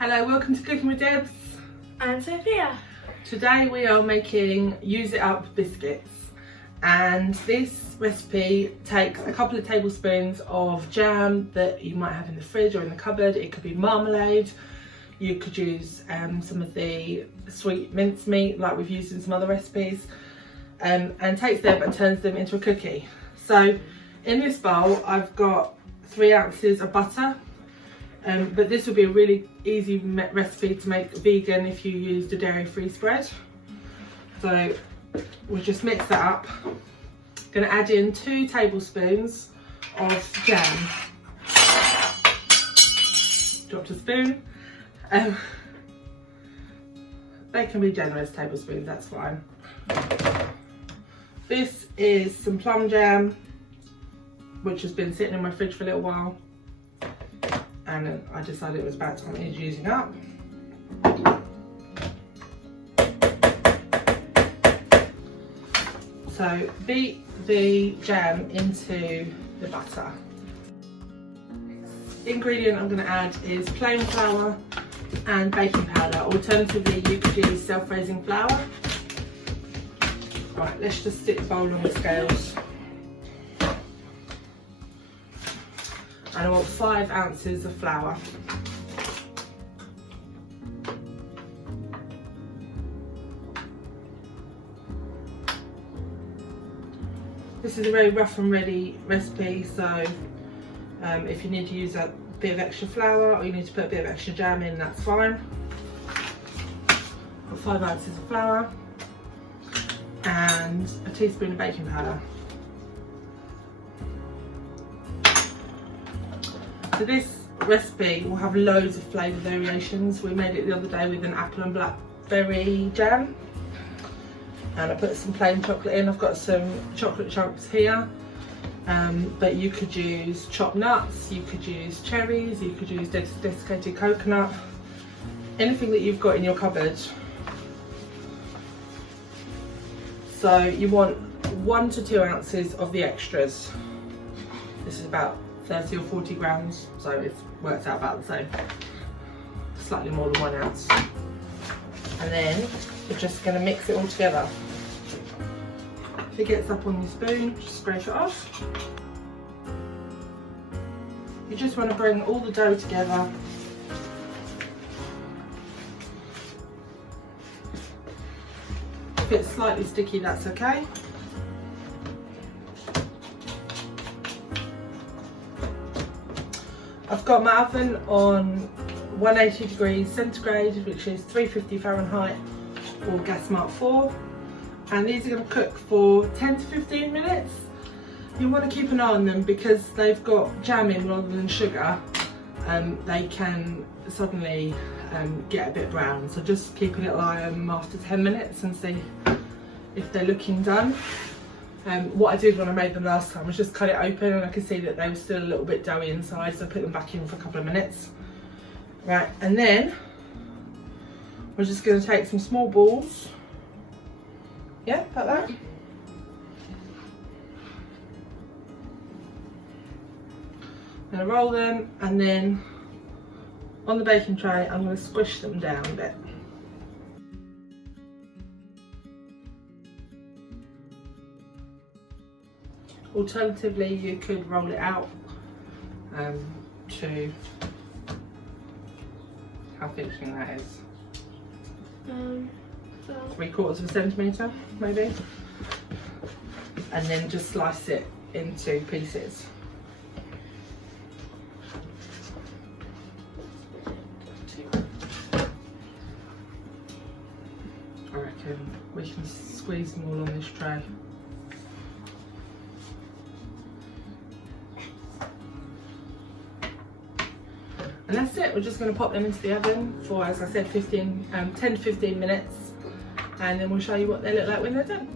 Hello, welcome to Cooking with Debs. And Sophia. Today we are making use it up biscuits, and this recipe takes a couple of tablespoons of jam that you might have in the fridge or in the cupboard. It could be marmalade, you could use some of the sweet mincemeat like we've used in some other recipes, and takes them and turns them into a cookie. So in this bowl I've got 3 ounces of butter. But this will be a really easy recipe to make vegan if you use the dairy-free spread. So we'll just mix that up. Going to add in 2 tablespoons of jam. Dropped a spoon. They can be generous tablespoons, that's fine. This is some plum jam, which has been sitting in my fridge for a little while. And I decided it was about time it was using up. So beat the jam into the butter. The ingredient I'm going to add is plain flour and baking powder. Alternatively, you could use self-raising flour. Right, let's just stick the bowl on the scales. And I want 5 ounces of flour. This is a very rough and ready recipe, so if you need to use a bit of extra flour or you need to put a bit of extra jam in, that's fine. Got 5 ounces of flour and a teaspoon of baking powder. So this recipe will have loads of flavour variations. We made it the other day with an apple and blackberry jam, and I put some plain chocolate in. I've got some chocolate chunks here, but you could use chopped nuts, you could use cherries, you could use desiccated coconut, anything that you've got in your cupboard. So you want 1 to 2 ounces of the extras. This is about 30 or 40 grams, so it works out about the same, slightly more than 1 ounce. And then we're just going to mix it all together. If it gets up on your spoon, just scrape it off. You just want to bring all the dough together. If it's slightly sticky, that's okay. I've got my oven on 180 degrees centigrade, which is 350 Fahrenheit, or gas mark 4. And these are going to cook for 10 to 15 minutes. You want to keep an eye on them because they've got jam in rather than sugar. They can suddenly get a bit brown. So just keep a little eye on them after 10 minutes and see if they're looking done. What I did when I made them last time was just cut it open, and I could see that they were still a little bit doughy inside, so I put them back in for a couple of minutes. Right, and then we're just going to take some small balls, yeah, like that. I'm going to roll them, and then on the baking tray I'm going to squish them down a bit. Alternatively, you could roll it out to, how thick do you think that is? 3/4 of a centimetre, maybe, and then just slice it into pieces. I reckon we can squeeze them all on this tray. And that's it. We're just going to pop them into the oven for, as I said, 10 to 15 minutes, and then we'll show you what they look like when they're done.